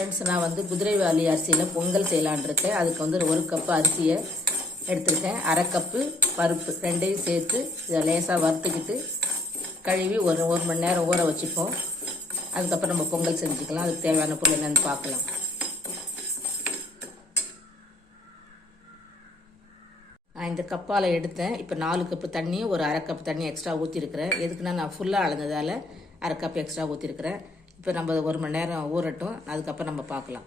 Friends நான் வந்து குதிரைவாளி அரிசியில் பொங்கல் செய்யலான்ருக்கேன். அதுக்கு வந்து ஒரு கப்பு அரிசியை எடுத்திருக்கேன். அரை கப்பு பருப்பு ரெண்டையும் சேர்த்து இதை லேசாக வறுத்துக்கிட்டு கழுவி ஒரு ஒரு மணி நேரம் ஊற வச்சுப்போம். அதுக்கப்புறம் நம்ம பொங்கல் செஞ்சுக்கலாம். அதுக்கு தேவையான பொருள் என்னென்னு பார்க்கலாம். நான் இந்த கப்பால் எடுத்தேன். இப்போ நாலு கப்பு தண்ணியும் ஒரு அரை கப்பு தண்ணி எக்ஸ்ட்ரா ஊற்றிருக்கிறேன் எதுக்குன்னா நான் ஃபுல்லாக அளந்ததால் அரை கப் எக்ஸ்ட்ரா ஊற்றிருக்கிறேன் இப்போ நம்ம ஒரு மணி நேரம் ஊறட்டும் அதுக்கப்புறம் நம்ம பார்க்கலாம்.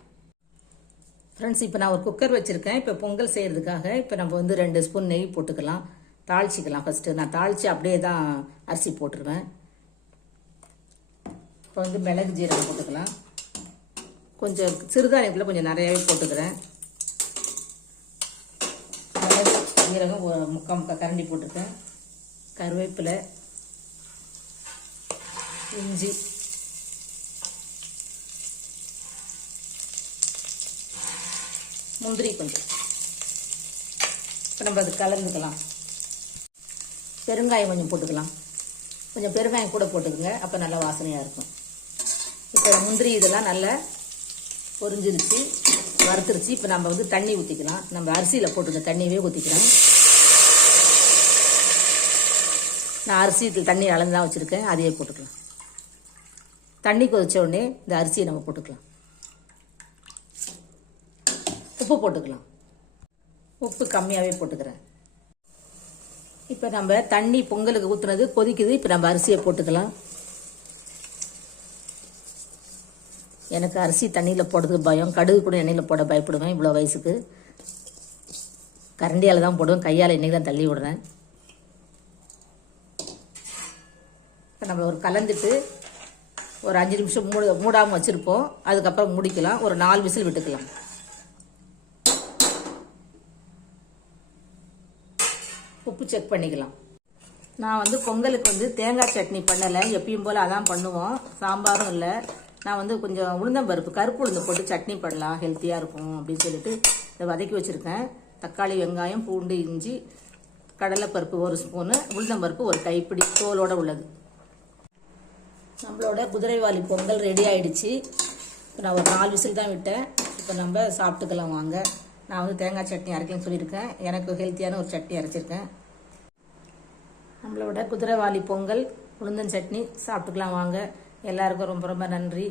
ஃப்ரெண்ட்ஸ் இப்போ நான் ஒரு குக்கர் வச்சுருக்கேன். இப்போ பொங்கல் செய்கிறதுக்காக இப்போ நம்ம வந்து ரெண்டு ஸ்பூன் நெய் போட்டுக்கலாம். தாளிச்சிக்கலாம் ஃபஸ்ட்டு நான் தாளித்து அப்படியே தான் அரிசி போட்டுருவேன். இப்போ வந்து மிளகு ஜீரகம் போட்டுக்கலாம். கொஞ்சம் சிறுதானியத்தில் கொஞ்சம் நிறையாவே போட்டுக்கிறேன். மிளகு ஜீரகம் முக்கால் முக்கால் கரண்டி போட்டிருக்கேன் கருவேப்பிலை இஞ்சி முந்திரி கொஞ்சம். இப்போ நம்ம அது கலந்துக்கலாம். பெருங்காயம் கொஞ்சம் போட்டுக்கலாம். கொஞ்சம் பெருங்காயம் கூட போட்டுக்கோங்க. அப்போ நல்லா வாசனையாக இருக்கும். இப்போ முந்திரி இதெல்லாம் நல்லா பொரிஞ்சிருச்சு வறுத்துருச்சு. இப்போ நம்ம வந்து தண்ணி ஊற்றிக்கலாம் நம்ம அரிசியில் போட்டுருக்க தண்ணியவே ஊற்றிக்கலாம் நான் அரிசி தண்ணி அளந்து தான் வச்சுருக்கேன். அதையே போட்டுக்கலாம். தண்ணி கொதிச்ச உடனே இந்த அரிசியை நம்ம போட்டுக்கலாம். உப்பு போட்டுக்கலாம். உப்பு கம்மியாகவே போட்டுக்கிறேன். இப்போ நம்ம தண்ணி பொங்கலுக்கு ஊற்றுனது கொதிக்குது. இப்போ நம்ம அரிசியை போட்டுக்கலாம். எனக்கு அரிசி தண்ணியில் போடுறதுக்கு பயம். கடுகு கூட எண்ணெயில் போட பயப்படுவேன். இவ்வளோ வயசுக்கு. கரண்டியால் தான் போடுவேன். கையால் எண்ணெய் தான் தள்ளி விடுறேன். இப்போ நம்ம ஒரு கலந்துட்டு ஒரு அஞ்சு நிமிஷம் மூட மூடாமல் வச்சுருப்போம். அதுக்கப்புறம் முடிக்கலாம். ஒரு நாலு விசில் விட்டுக்கலாம். உப்பு செக் பண்ணிக்கலாம். நான் வந்து பொங்கலுக்கு வந்து தேங்காய் சட்னி பண்ணலை. எப்பயும் போல் அதான் பண்ணுவோம். சாம்பாரும் இல்லை. நான் வந்து கொஞ்சம் உளுந்தம்பருப்பு கருப்பு உளுந்து போட்டு சட்னி பண்ணலாம். ஹெல்த்தியாக இருக்கும் அப்படின்னு சொல்லிட்டு இதை வதக்கி வச்சுருக்கேன். தக்காளி வெங்காயம் பூண்டு இஞ்சி கடலைப்பருப்பு ஒரு ஸ்பூனு உளுந்தம்பருப்பு ஒரு கைப்பிடி தோலோடு உள்ளது. நம்மளோட குதிரைவாலி பொங்கல் ரெடி ஆயிடுச்சு. இப்போ நான் ஒரு நாலு விசில் தான் விட்டேன். இப்போ நம்ம சாப்பிட்டுக்கலாம் வாங்க. நான் வந்து தேங்காய் சட்னி அரைக்கலன்னு சொல்லியிருக்கேன். எனக்கு ஹெல்த்தியான ஒரு சட்னி அரைச்சிருக்கேன். நம்மளோட குதிரைவாளி பொங்கல் உளுந்தன் சட்னி சாப்பிட்டுக்கலாம் வாங்க. எல்லாருக்கும் ரொம்ப ரொம்ப நன்றி.